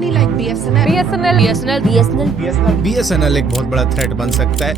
company like BSNL. BSNL एक बहुत बड़ा थ्रेट बन सकता है।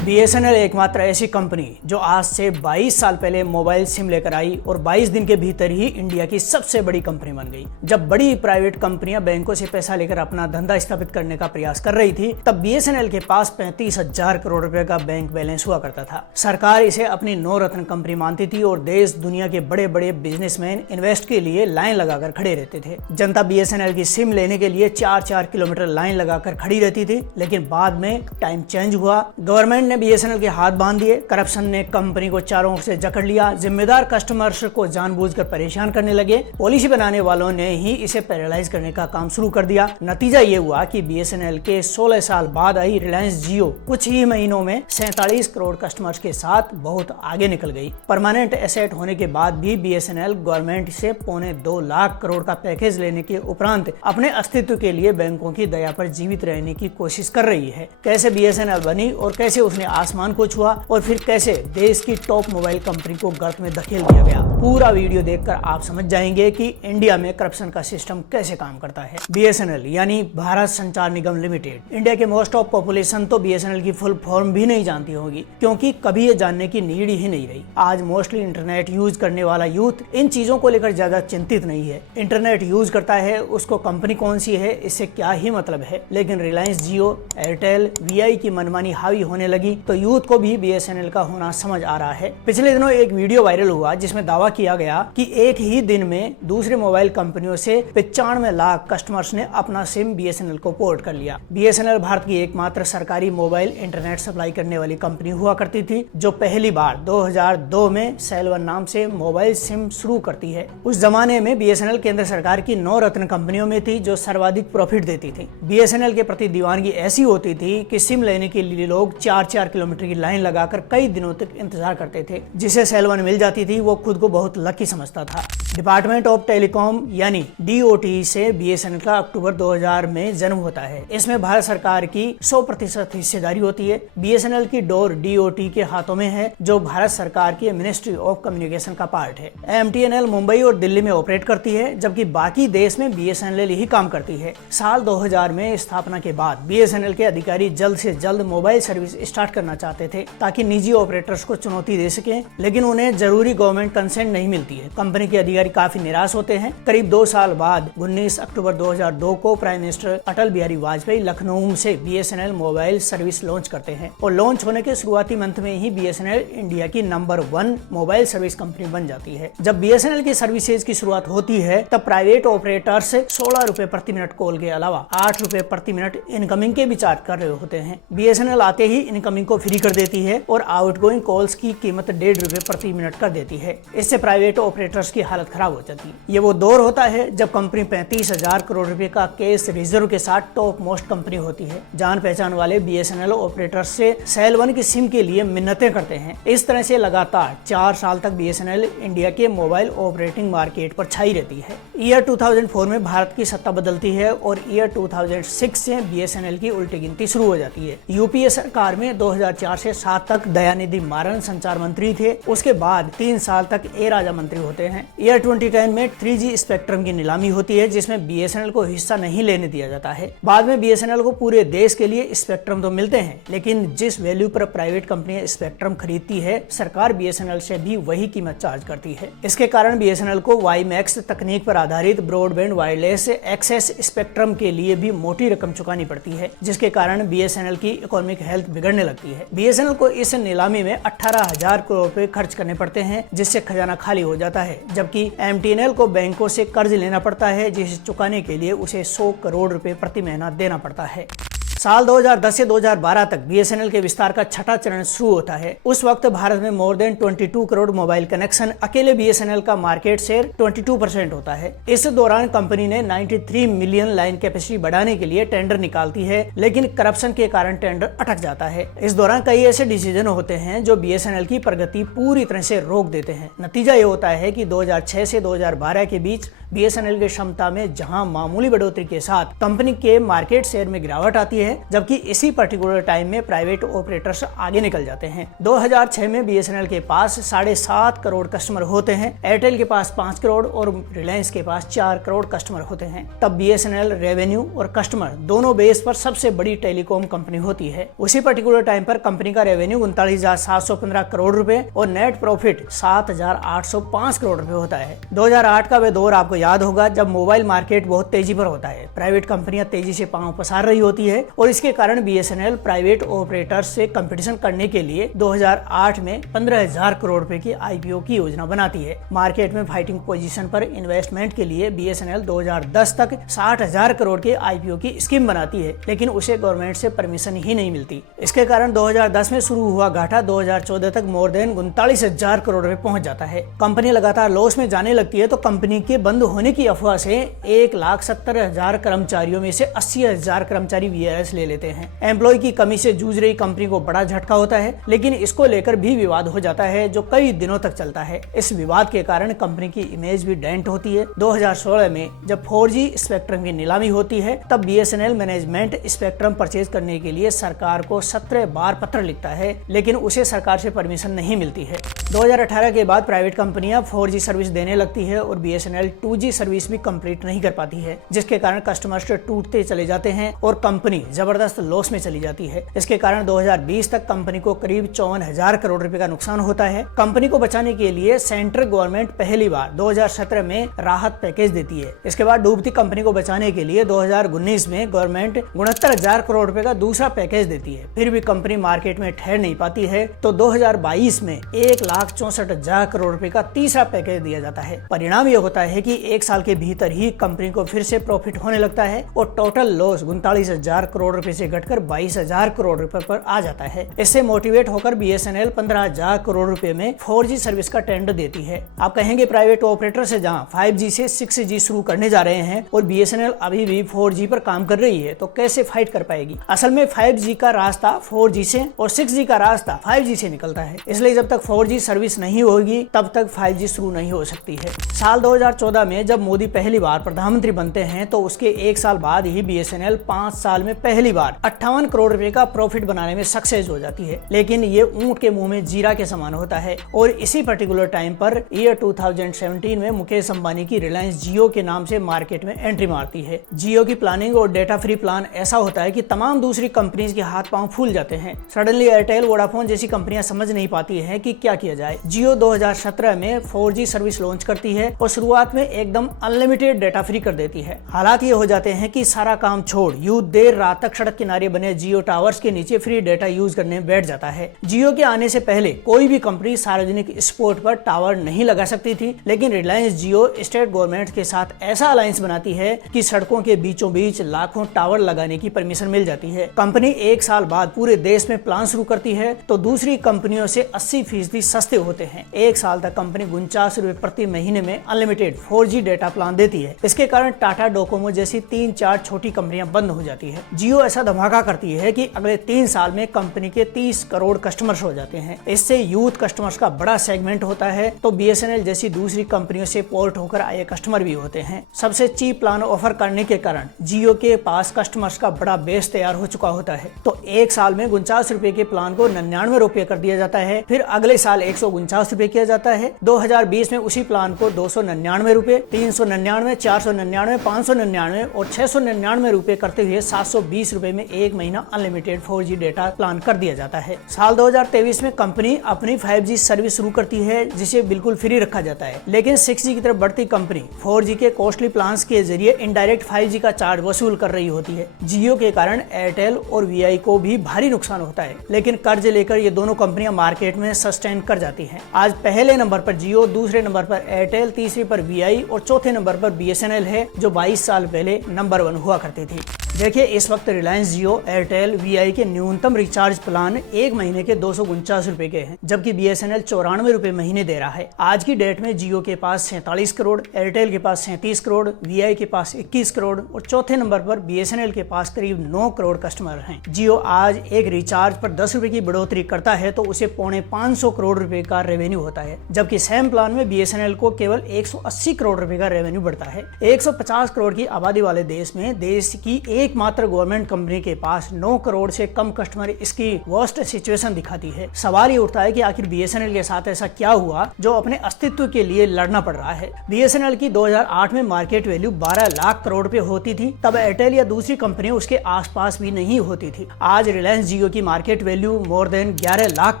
BSNL एकमात्र ऐसी कंपनी जो आज से 22 साल पहले मोबाइल सिम लेकर आई और 22 दिन के भीतर ही इंडिया की सबसे बड़ी कंपनी बन गई। जब बड़ी प्राइवेट कंपनियां बैंकों से पैसा लेकर अपना धंधा स्थापित करने का प्रयास कर रही थी, तब BSNL के पास 35,000 करोड़ रुपए का बैंक बैलेंस हुआ करता था। सरकार इसे अपनी नवरत्न कंपनी मानती थी और देश दुनिया के बड़े बड़े बिजनेसमैन इन्वेस्ट के लिए लाइन लगाकर खड़े रहते थे। जनता BSNL की सिम लेने के लिए 4-4 किलोमीटर लाइन लगाकर खड़ी रहती थी, लेकिन बाद में टाइम चेंज हुआ। गवर्नमेंट BSNL के हाथ बांध दिए, करप्शन ने कंपनी को चारों ओर से जकड़ लिया, जिम्मेदार कस्टमर्स को जानबूझकर परेशान करने लगे। पॉलिसी बनाने वालों ने ही इसे पैरालाइज करने का काम शुरू कर दिया। नतीजा ये हुआ कि BSNL के 16 साल बाद आई रिलायंस जियो कुछ ही महीनों में 47 करोड़ कस्टमर्स के साथ बहुत आगे निकल गई। परमानेंट एसेट होने के बाद भी BSNL गवर्नमेंट से 2.25 लाख करोड़ का पैकेज लेने के उपरांत अपने अस्तित्व के लिए बैंकों की दया पर जीवित रहने की कोशिश कर रही है। कैसे BSNL बनी और कैसे उसने आसमान को छुआ और फिर कैसे देश की टॉप मोबाइल कंपनी को गर्त में धकेल दिया गया, पूरा वीडियो देखकर आप समझ जाएंगे कि इंडिया में करप्शन का सिस्टम कैसे काम करता है। BSNL यानी भारत संचार निगम लिमिटेड। इंडिया के मोस्ट ऑफ पॉपुलेशन तो BSNL की फुल फॉर्म भी नहीं जानती होगी, क्योंकि कभी ये जानने की नीड ही नहीं रही। आज मोस्टली इंटरनेट यूज करने वाला यूथ इन चीजों को लेकर ज्यादा चिंतित नहीं है। इंटरनेट यूज करता है, उसको कंपनी कौन सी है इससे क्या ही मतलब है। लेकिन रिलायंस जियो, एयरटेल, VI की मनमानी हावी होने लगी तो यूथ को भी BSNL का होना समझ आ रहा है। पिछले दिनों एक वीडियो वायरल हुआ जिसमें दावा किया गया कि एक ही दिन में दूसरे मोबाइल कंपनियों से 95 लाख कस्टमर्स ने अपना सिम BSNL को पोर्ट कर लिया। BSNL भारत की एकमात्र सरकारी मोबाइल इंटरनेट सप्लाई करने वाली कंपनी हुआ करती थी, जो पहली बार 2002 में सेल-1 नाम से मोबाइल सिम शुरू करती है। उस जमाने में BSNL केंद्र सरकार की 9 रत्न कंपनियों में थी जो सर्वाधिक प्रॉफिट देती थी। BSNL के प्रति दीवानगी ऐसी होती थी कि सिम लेने के लिए लोग 4-4 किलोमीटर की लाइन लगाकर कई दिनों तक इंतजार करते थे। जिसे सेल-1 मिल जाती थी वो खुद को बहुत लकी समझता था। डिपार्टमेंट ऑफ टेलीकॉम यानी DOT से BSNL का अक्टूबर 2000 में जन्म होता है। इसमें भारत सरकार की 100% हिस्सेदारी होती है। BSNL की डोर DOT के हाथों में है, जो भारत सरकार की मिनिस्ट्री ऑफ कम्युनिकेशन का पार्ट है। MTNL मुंबई और दिल्ली में ऑपरेट करती है, जबकि बाकी देश में BSNL ही काम करती है। साल 2000 में स्थापना के बाद BSNL के अधिकारी जल्द से जल्द मोबाइल सर्विस स्टार्ट करना चाहते थे ताकि निजी ऑपरेटर्स को चुनौती दे सके, लेकिन उन्हें जरूरी गवर्नमेंट कंसेंट नहीं मिलती है। कंपनी के अधिकारी काफी निराश होते हैं। करीब 2 साल बाद 19 अक्टूबर 2002 को प्राइम मिनिस्टर अटल बिहारी वाजपेयी लखनऊ से BSNL मोबाइल सर्विस लॉन्च करते हैं और लॉन्च होने के शुरुआती मंथ में ही BSNL इंडिया की नंबर 1 मोबाइल सर्विस कंपनी बन जाती है। जब BSNL की सर्विसेज की शुरुआत होती है तब प्राइवेट ऑपरेटर्स 16 रुपए प्रति मिनट कॉल के अलावा 8 रुपए प्रति मिनट इनकमिंग के भी चार्ज कर रहे होते हैं। BSNL आते ही इनकमिंग को फ्री कर देती है और आउटगोइंग कॉल्स की कीमत 1.5 रुपए प्रति मिनट कर देती है। इससे प्राइवेट ऑपरेटर्स की हालत खराब हो जाती है। ये वो दौर होता है जब कंपनी 35,000 करोड़ रुपए का कैश रिजर्व के साथ टॉप मोस्ट कंपनी होती है। जान पहचान वाले BSNL ऑपरेटर्स से सेल-1 की सिम के लिए मिन्नतें करते हैं। इस तरह से लगातार 4 साल तक BSNL इंडिया के मोबाइल ऑपरेटिंग मार्केट पर छाई रहती है। ईयर 2004 में भारत की सत्ता बदलती है और ईयर 2006 से BSNL की उल्टी गिनती शुरू हो जाती है। UPA सरकार में 2004 से 7 तक दयानिधि मारन संचार मंत्री थे। उसके बाद 3 साल तक A राजा मंत्री होते हैं। ईयर 2010 में 3G स्पेक्ट्रम की नीलामी होती है, जिसमें BSNL को हिस्सा नहीं लेने दिया जाता है। बाद में BSNL को पूरे देश के लिए स्पेक्ट्रम तो मिलते हैं, लेकिन जिस वैल्यू पर प्राइवेट कंपनियां स्पेक्ट्रम खरीदती है, सरकार BSNL से भी वही कीमत चार्ज करती है। इसके कारण BSNL को WiMAX तकनीक पर आधारित ब्रॉडबैंड वायरलेस एक्सेस स्पेक्ट्रम के लिए भी मोटी रकम चुकानी पड़ती है, जिसके कारण BSNL की इकोनॉमिक हेल्थ बिगड़ने लगती है। BSNL को इस नीलामी में 18,000 करोड़ रुपए खर्च करने पड़ते हैं, जिससे खजाना खाली हो जाता है, जबकि MTNL को बैंकों से कर्ज लेना पड़ता है, जिसे चुकाने के लिए उसे 100 करोड़ रुपए प्रति महीना देना पड़ता है। साल 2010 से 2012 तक BSNL के विस्तार का छठा चरण शुरू होता है। उस वक्त भारत में more than 22 crore mobile connection, अकेले BSNL का मार्केट शेयर 22% होता है। इस दौरान कंपनी ने 93 मिलियन लाइन कैपेसिटी बढ़ाने के लिए टेंडर निकालती है, लेकिन करप्शन के कारण टेंडर अटक जाता है। इस दौरान कई ऐसे डिसीजन होते हैं जो BSNL की प्रगति पूरी तरह से रोक देते हैं। नतीजा ये होता है कि 2006 से 2012 के बीच BSNL की क्षमता में जहां मामूली बढ़ोतरी के साथ कंपनी के मार्केट शेयर में गिरावट आती है, है, जबकि इसी पर्टिकुलर टाइम में प्राइवेट ऑपरेटर्स आगे निकल जाते हैं। 2006 में बीएसएनएल के पास 7.5 करोड़ कस्टमर होते हैं, एयरटेल के पास 5 करोड़ और रिलायंस के पास 4 करोड़ कस्टमर होते हैं। तब बीएसएनएल रेवेन्यू और कस्टमर दोनों बेस पर सबसे बड़ी टेलीकॉम कंपनी होती है। उसी पर्टिकुलर टाइम पर कंपनी का रेवेन्यू 39,715 करोड़ रुपए और नेट प्रॉफिट 7,805 करोड़ रुपए होता है। 2008 का वह दौर आपको याद होगा जब मोबाइल मार्केट बहुत तेजी पर होता है, प्राइवेट कंपनियां तेजी से पांव पसार रही होती है और इसके कारण बीएसएनएल प्राइवेट ऑपरेटर्स से कंपटीशन करने के लिए 2008 में 15,000 करोड़ रुपए की आईपीओ की योजना बनाती है। मार्केट में फाइटिंग पोजीशन पर इन्वेस्टमेंट के लिए बीएसएनएल 2010 तक 60,000 करोड़ के आईपीओ की स्कीम बनाती है, लेकिन उसे गवर्नमेंट से परमिशन ही नहीं मिलती। इसके कारण 2010 में शुरू हुआ घाटा 2014 तक मोर देन 39,000 करोड़ रुपए पहुंच जाता है। कंपनी लगातार लॉस में जाने लगती है तो कंपनी के बंद होने की अफवाह से 1,70,000 कर्मचारियों में से 80,000 कर्मचारी वीआरएस ले लेते हैं। एम्प्लॉय की कमी से जूझ रही कंपनी को बड़ा झटका होता है, लेकिन इसको लेकर भी विवाद हो जाता है जो कई दिनों तक चलता है। इस विवाद के कारण कंपनी की इमेज भी डेंट होती है। 2016 में जब 4G स्पेक्ट्रम की नीलामी होती है तब बीएसएनएल मैनेजमेंट स्पेक्ट्रम परचेज करने के लिए सरकार को 17 बार पत्र लिखता है, लेकिन उसे सरकार से परमिशन नहीं मिलती है। 2018 के बाद प्राइवेट कंपनियां 4G सर्विस देने लगती है और बीएसएनएल 2G सर्विस भी कंप्लीट नहीं कर पाती है, जिसके कारण कस्टमर्स टूटते चले जाते हैं और कंपनी जबरदस्त लॉस में चली जाती है। इसके कारण 2020 तक कंपनी को करीब 54,000 करोड़ रुपए का नुकसान होता है। कंपनी को बचाने के लिए सेंट्रल गवर्नमेंट पहली बार 2017 में राहत पैकेज देती है। इसके बाद डूबती कंपनी को बचाने के लिए 2019 में गवर्नमेंट 69,000 करोड़ रुपए का दूसरा पैकेज देती है। फिर भी कंपनी मार्केट में ठहर नहीं पाती है तो 2022 में 1,64,000 करोड़ रुपए का तीसरा पैकेज दिया जाता है। परिणाम ये होता है कि एक साल के भीतर ही कंपनी को फिर से प्रॉफिट होने लगता है और टोटल लॉस 39,000 करोड़ रुपए से घटकर 22,000 करोड़ रुपए पर आ जाता है। इससे मोटिवेट होकर बीएसएनएल 15,000 करोड़ रुपए में 4G सर्विस का टेंडर देती है। आप कहेंगे प्राइवेट ऑपरेटर से जहां 5G से 6G शुरू करने जा रहे हैं और बीएसएनएल अभी भी 4G पर काम कर रही है तो कैसे फाइट कर पाएगी। असल में 5G का रास्ता 4G से और 6G का रास्ता 5G से निकलता है, इसलिए जब तक 4G सर्विस नहीं होगी तब तक 5G शुरू नहीं हो सकती है। साल 2014 में जब मोदी पहली बार प्रधानमंत्री बनते हैं तो उसके एक साल बाद ही बीएसएनएल 5 साल में पहली बार 58 करोड़ रुपए का प्रॉफिट बनाने में सक्सेस हो जाती है, लेकिन ये ऊंट के मुंह में जीरा के समान होता है। और इसी पर्टिकुलर टाइम पर ईयर 2017 में मुकेश अंबानी की रिलायंस जियो के नाम से मार्केट में एंट्री मारती है। जियो की प्लानिंग और डेटा फ्री प्लान ऐसा होता है कि तमाम दूसरी कंपनीज के हाथ पांव फूल जाते हैं। सडनली एयरटेल, वोडाफोन जैसी कंपनियां समझ नहीं पाती है कि क्या किया जाए। जियो 2017 में 4G सर्विस लॉन्च करती है और शुरुआत में एकदम अनलिमिटेड डेटा फ्री कर देती है। हालात ये हो जाते हैं कि सारा काम छोड़ यूथ देर रात तक सड़क किनारे बने जियो टावर्स के नीचे फ्री डेटा यूज करने बैठ जाता है। जियो के आने से पहले कोई भी कंपनी सार्वजनिक स्पॉट पर टावर नहीं लगा सकती थी, लेकिन रिलायंस जियो स्टेट गवर्नमेंट के साथ ऐसा अलायंस बनाती है कि सड़कों के बीचों बीच लाखों टावर लगाने की परमिशन मिल जाती है। कंपनी एक साल बाद पूरे देश में प्लान शुरू करती है तो दूसरी कंपनियों से 80% सस्ते होते हैं। एक साल तक कंपनी 49 रुपए प्रति महीने में अनलिमिटेड 4G डेटा प्लान देती है। इसके कारण टाटा डोकोमो जैसी 3-4 छोटी कंपनियां बंद हो जाती है। जियो ऐसा धमाका करती है कि अगले 3 साल में कंपनी के 30 करोड़ कस्टमर्स हो जाते हैं। इससे यूथ कस्टमर्स का बड़ा सेगमेंट होता है तो बीएसएनएल जैसी दूसरी कंपनियों से पोर्ट होकर आए कस्टमर भी होते हैं। सबसे चीप प्लान ऑफर करने के कारण जियो के पास कस्टमर्स का बड़ा बेस तैयार हो चुका होता है। तो एक साल में 49 रुपए के प्लान को 99 रुपए कर दिया जाता है, फिर अगले साल 149 रुपए किया जाता है। 2020 में उसी प्लान को 299 रुपए, 399, 499, 599 और 699 रुपए करते हुए 720 रुपए में एक महीना अनलिमिटेड 4G डेटा प्लान कर दिया जाता है। साल 2023 में कंपनी अपनी 5G सर्विस शुरू करती है जिसे बिल्कुल फ्री रखा जाता है, लेकिन 6G की तरफ बढ़ती कंपनी 4G के कॉस्टली प्लान्स के जरिए इनडायरेक्ट 5G का चार्ज वसूल कर रही होती है। जियो के कारण एयरटेल और वीआई को भी भारी नुकसान होता है, लेकिन कर्ज लेकर ये दोनों कंपनियां मार्केट में सस्टेन कर जाती हैं। आज पहले नंबर पर जियो, दूसरे नंबर पर एयरटेल, तीसरे पर वीआई और चौथे नंबर पर बीएसएनएल है जो 22 साल पहले नंबर 1 हुआ करती थी। देखिए इस वक्त रिलायंस जियो, एयरटेल, वीआई के न्यूनतम रिचार्ज प्लान एक महीने के 249 रुपए के हैं, जबकि बीएसएनएल 94 रुपए महीने दे रहा है। आज की डेट में जियो के पास 47 करोड़, एयरटेल के पास 37 करोड़, वीआई के पास 21 करोड़ और चौथे नंबर पर बीएसएनएल के पास करीब 9 करोड़ कस्टमर हैं। जियो आज एक रिचार्ज पर 10 रुपए की बढ़ोतरी करता है तो उसे 550 करोड़ रुपए का रेवेन्यू होता है, जबकि सेम प्लान में बीएसएनएल को केवल 180 करोड़ रुपए का रेवेन्यू बढ़ता है। 150 करोड़ की आबादी वाले देश में देश की एकमात्र गवर्नमेंट कंपनी के पास 9 करोड़ से कम कस्टमर इसकी वर्स्ट सिचुएशन दिखाती है। सवाल ये उठता है कि आखिर बीएसएनएल के साथ ऐसा क्या हुआ जो अपने अस्तित्व के लिए लड़ना पड़ रहा है। बीएसएनएल की 2008 में मार्केट वैल्यू 12 लाख करोड़ रुपए होती थी, तब एयरटेल या दूसरी कंपनी उसके आसपास भी नहीं होती थी। आज रिलायंस जियो की market value more than 11 lakh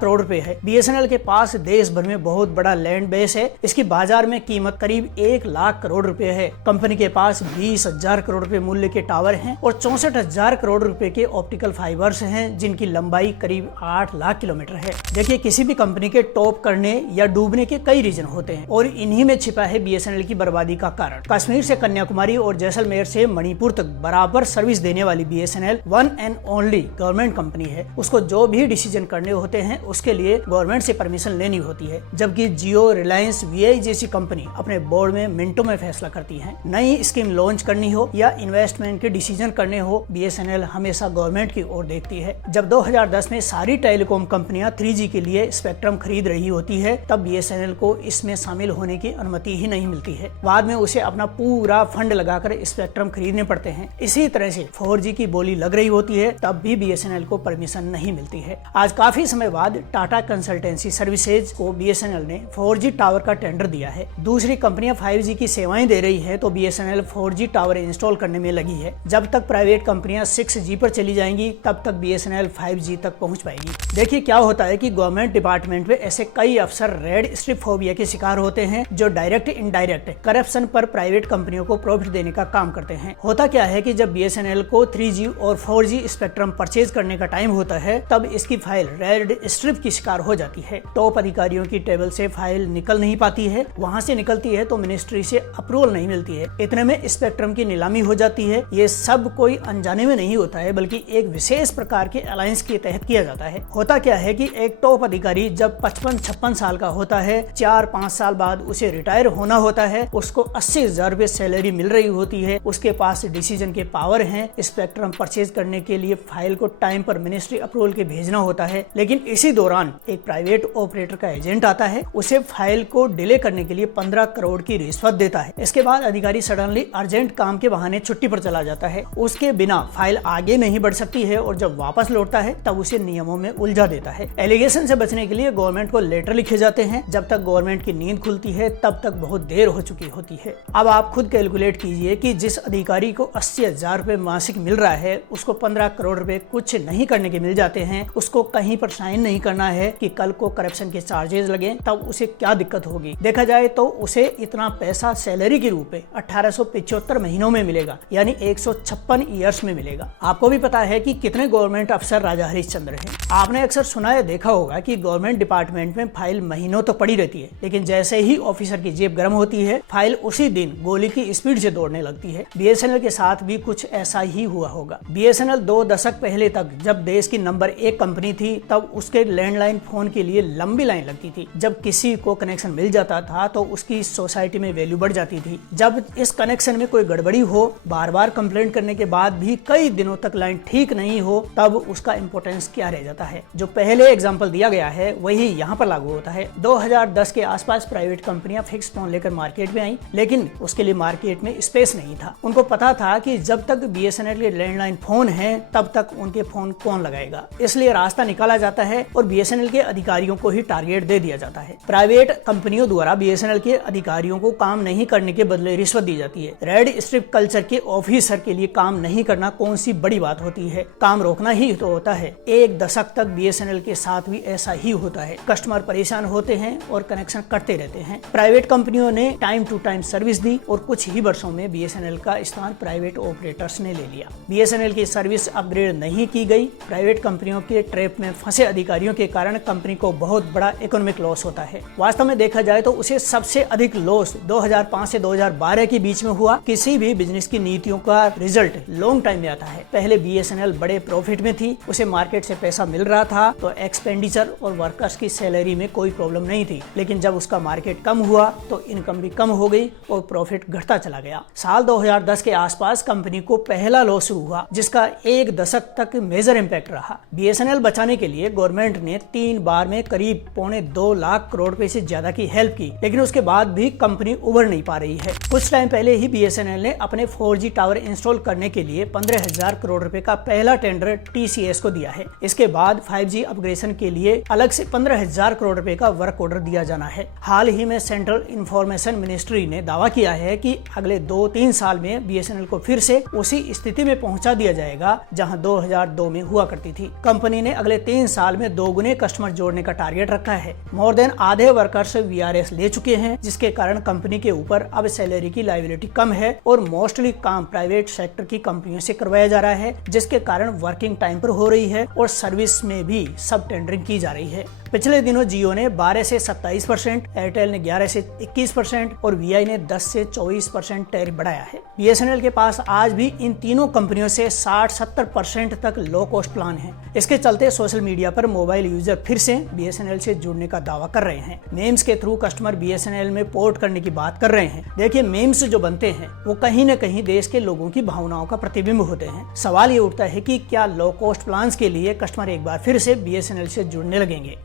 crore रुपए है। बीएसएनएल के पास देश भर में बहुत बड़ा लैंड बेस है। इसकी बाजार में कीमत करीब 1 लाख करोड़ रुपए है। कंपनी के पास 20,000 करोड़ रुपए मूल्य के टावर हैं और 64,000 करोड़ रुपए के ऑप्टिकल फाइबर्स हैं, जिनकी लंबाई करीब 8 लाख किलोमीटर है। देखिए, किसी भी कंपनी के टॉप करने या डूबने के कई रीजन होते हैं और इन्हीं में छिपा है बीएसएनएल की बर्बादी का कारण। कश्मीर से कन्याकुमारी और जैसलमेर से मणिपुर तक बराबर सर्विस देने वाली BSNL one and only government company है। उसको जो भी डिसीजन करने होते हैं उसके लिए गवर्नमेंट से परमिशन लेनी होती है, जबकि जियो, रिलायंस, वीआई जैसी कंपनी अपने बोर्ड में मिनटों में फैसला करती है। नई स्कीम लॉन्च करनी हो या इन्वेस्टमेंट के डिसीजन करने हो, बीएसएनएल हमेशा गवर्नमेंट की ओर देखती है। जब 2010 में सारी टेलीकॉम कंपनियां 3G के लिए स्पेक्ट्रम खरीद रही होती है, तब बीएसएनएल को इसमें शामिल होने की अनुमति ही नहीं मिलती है। बाद में उसे अपना पूरा फंड लगाकर स्पेक्ट्रम खरीदने पड़ते हैं। इसी तरह से 4G की बोली लग रही होती है, तब भी बीएसएनएल को परमिशन नहीं मिलती है। आज काफी समय बाद टाटा कंसल्टेंसी सर्विसेज को बीएसएनएल ने 4G टावर का टेंडर दिया है। दूसरी कंपनियां 5G की सेवाएं दे रही है तो बीएसएनएल 4G टावर इंस्टॉल करने में लगी है। जब तक प्राइवेट कंपनियां 6G पर चली जाएंगी, तब तक बीएसएनएल 5G तक पहुंच पाएगी। देखिए, क्या होता है कि गवर्नमेंट डिपार्टमेंट में ऐसे कई अफसर रेड स्ट्रिप फोबिया के शिकार होते हैं, जो डायरेक्ट इनडायरेक्ट करप्शन पर प्राइवेट कंपनियों को प्रॉफिट देने का काम करते हैं। होता क्या है कि जब बीएसएनएल को 3G और 4G स्पेक्ट्रम परचेज करने का टाइम होता है, तब इसकी फाइल रेड स्ट्रिप की शिकार हो जाती है। टॉप अधिकारियों की टेबल से फाइल निकल नहीं पाती है, वहां से निकलती है तो मिनिस्ट्री से अप्रूवल नहीं मिलती है। इतने में स्पेक्ट्रम की नीलामी हो जाती है। ये सब कोई अनजाने में नहीं होता है, बल्कि एक विशेष प्रकार के अलायंस के तहत किया जाता है। होता क्या है कि एक टॉप अधिकारी जब 55-56 साल का होता है, 4-5 साल बाद उसे रिटायर होना होता है, उसको 80,000 रुपए सैलरी मिल रही होती है, उसके पास डिसीजन के पावर हैं, स्पेक्ट्रम परचेज करने के लिए फाइल को टाइम पर मिनिस्ट्री अप्रूवल के भेजना होता है। लेकिन इसी दौरान एक प्राइवेट ऑपरेटर का एजेंट आता है, उसे फाइल को डिले करने के लिए 15 करोड़ की रिश्वत देता है। इसके बाद अधिकारी सडनली अर्जेंट काम के बहाने छुट्टी पर चला जाता है। उसके बिना फाइल आगे नहीं बढ़ सकती है और जब वापस लौटता है तब उसे नियमों में उलझा देता है। एलिगेशन से बचने के लिए गवर्नमेंट को लेटर लिखे जाते हैं। जब तक गवर्नमेंट की नींद खुलती है तब तक बहुत देर हो चुकी होती है। अब आप खुद कैलकुलेट कीजिए कि जिस अधिकारी को 80,000 रुपए मासिक मिल रहा है, उसको 15 करोड़ रुपए कुछ नहीं करने के मिल जाते हैं। उसको कहीं पर साइन नहीं करना है कि कल को करप्शन के चार्जेस लगे, तब उसे क्या दिक्कत होगी। देखा जाए तो उसे इतना पैसा सैलरी के रूप में 1875 महीनों में मिलेगा, यानी 156 ईयर्स में मिलेगा। आपको भी पता है कि कितने गवर्नमेंट अफसर राजा हरिश्चंद्र हैं। आपने अक्सर सुना या देखा होगा कि गवर्नमेंट डिपार्टमेंट में फाइल महीनों तो पड़ी रहती है, लेकिन जैसे ही ऑफिसर की जेब गर्म होती है, फाइल उसी दिन गोली की स्पीड से दौड़ने लगती है। बीएसएनएल के साथ भी कुछ ऐसा ही हुआ होगा। बीएसएनएल 2 दशक पहले तक जब देश की नंबर 1 कंपनी थी, तब उसके लैंडलाइन फोन के लिए लंबी लाइन लगती थी। जब किसी को कनेक्शन मिल जाता था तो उसकी सोसाइटी में वैल्यू बढ़ जाती थी। जब इस कनेक्शन में कोई गड़बड़ी हो, बार बार कंप्लेंट करने के बाद भी कई दिनों तक लाइन ठीक नहीं हो, तब उसका इंपोर्टेंस क्या रह जाता है। जो पहले एग्जांपल दिया गया है वही यहाँ पर लागू होता है। 2010 के आसपास प्राइवेट कंपनियां फिक्स फोन लेकर मार्केट में आई, लेकिन उसके लिए मार्केट में स्पेस नहीं था। उनको पता था कि जब तक बीएसएनएल के लैंडलाइन फोन हैं, तब तक उनके फोन कौन लगाएगा। इसलिए रास्ता निकाला जाता है और बीएसएनएल के अधिकारियों को ही टारगेट दे दिया जाता है। प्राइवेट कंपनियों द्वारा बीएसएनएल के अधिकारियों को काम नहीं करने के बदले रिश्वत दी जाती है। रेड स्ट्रिप कल्चर के ऑफिसर के लिए काम नहीं करना कौन सी बड़ी बात होती है, काम रोकना ही तो होता है। 1 दशक तक बीएसएनएल के साथ भी ऐसा ही होता है। कस्टमर परेशान होते हैं और कनेक्शन कटते रहते हैं। प्राइवेट कंपनियों ने टाइम टू टाइम सर्विस दी और कुछ ही वर्षों में बीएसएनएल का स्थान प्राइवेट ऑपरेटर्स ने ले लिया। बीएसएनएल की सर्विस अपग्रेड नहीं की गई। प्राइवेट कंपनियों के ट्रैप में फंसे अधिकारियों के कारण कंपनी को बहुत बड़ा इकोनॉमिक लॉस होता है। वास्तव में देखा जाए तो उसे सबसे अधिक लॉस 2005 से 2012 के बीच में हुआ। किसी भी बिजनेस की नीतियों का रिजल्ट लॉन्ग टाइम में आता है। पहले बीएसएनएल बड़े प्रॉफिट में थी, उसे मार्केट से पैसा मिल रहा था, तो एक्सपेंडिचर और वर्कर्स की सैलरी में कोई प्रॉब्लम नहीं थी। लेकिन जब उसका मार्केट कम हुआ तो इनकम भी कम हो गई और प्रॉफिट घटता चला गया। साल 2010 के आसपास कंपनी को पहला लॉस शुरू हुआ, जिसका 1 दशक तक मेजर इम्पैक्ट रहा। बीएसएनएल बचाने के लिए गवर्नमेंट ने 3 बार में करीब 2.25 लाख करोड़ रुपए से ज्यादा की हेल्प की, लेकिन उसके बाद भी कंपनी उभर नहीं पा रही है। कुछ टाइम पहले ही बीएसएनएल ने अपने 4G टावर इंस्टॉल करने बनाने के लिए 15,000 करोड़ रुपए का पहला टेंडर TCS को दिया है। इसके बाद 5G अपग्रेडेशन के लिए अलग से 15,000 करोड़ रुपए का वर्क ऑर्डर दिया जाना है। हाल ही में सेंट्रल इंफॉर्मेशन मिनिस्ट्री ने दावा किया है कि अगले 2-3 साल में BSNL को फिर से उसी स्थिति में पहुंचा दिया जाएगा जहां 2002 में हुआ करती थी। कंपनी ने अगले 3 साल में 2 गुने कस्टमर जोड़ने का टारगेट रखा है। मोर देन आधे वर्कर्स VRS ले चुके हैं, जिसके कारण कंपनी के ऊपर अब सैलरी की लायबिलिटी कम है और मोस्टली काम प्राइवेट सेक्टर की कंपनियों से करवाया जा रहा है, जिसके कारण वर्किंग टाइम पर हो रही है और सर्विस में भी सब टेंडरिंग की जा रही है। पिछले दिनों जियो ने 12 से 27%, एयरटेल ने 11 से 21% और VI ने 10 से 24% टैरिफ बढ़ाया है। BSNL के पास आज भी इन तीनों कंपनियों से 60-70% तक लो कॉस्ट प्लान है। इसके चलते सोशल मीडिया पर मोबाइल यूजर फिर से BSNL से जुड़ने का दावा कर रहे हैं। मेम्स के थ्रू कस्टमर BSNL में पोर्ट करने की बात कर रहे हैं। देखिए, मेम्स जो बनते हैं वो कहीं न कहीं देश के लोगों की भावनाओं का प्रतिबिंब होते हैं। सवाल ये उठता है कि क्या लो कॉस्ट प्लान्स के लिए कस्टमर एक बार फिर से BSNL से जुड़ने लगेंगे।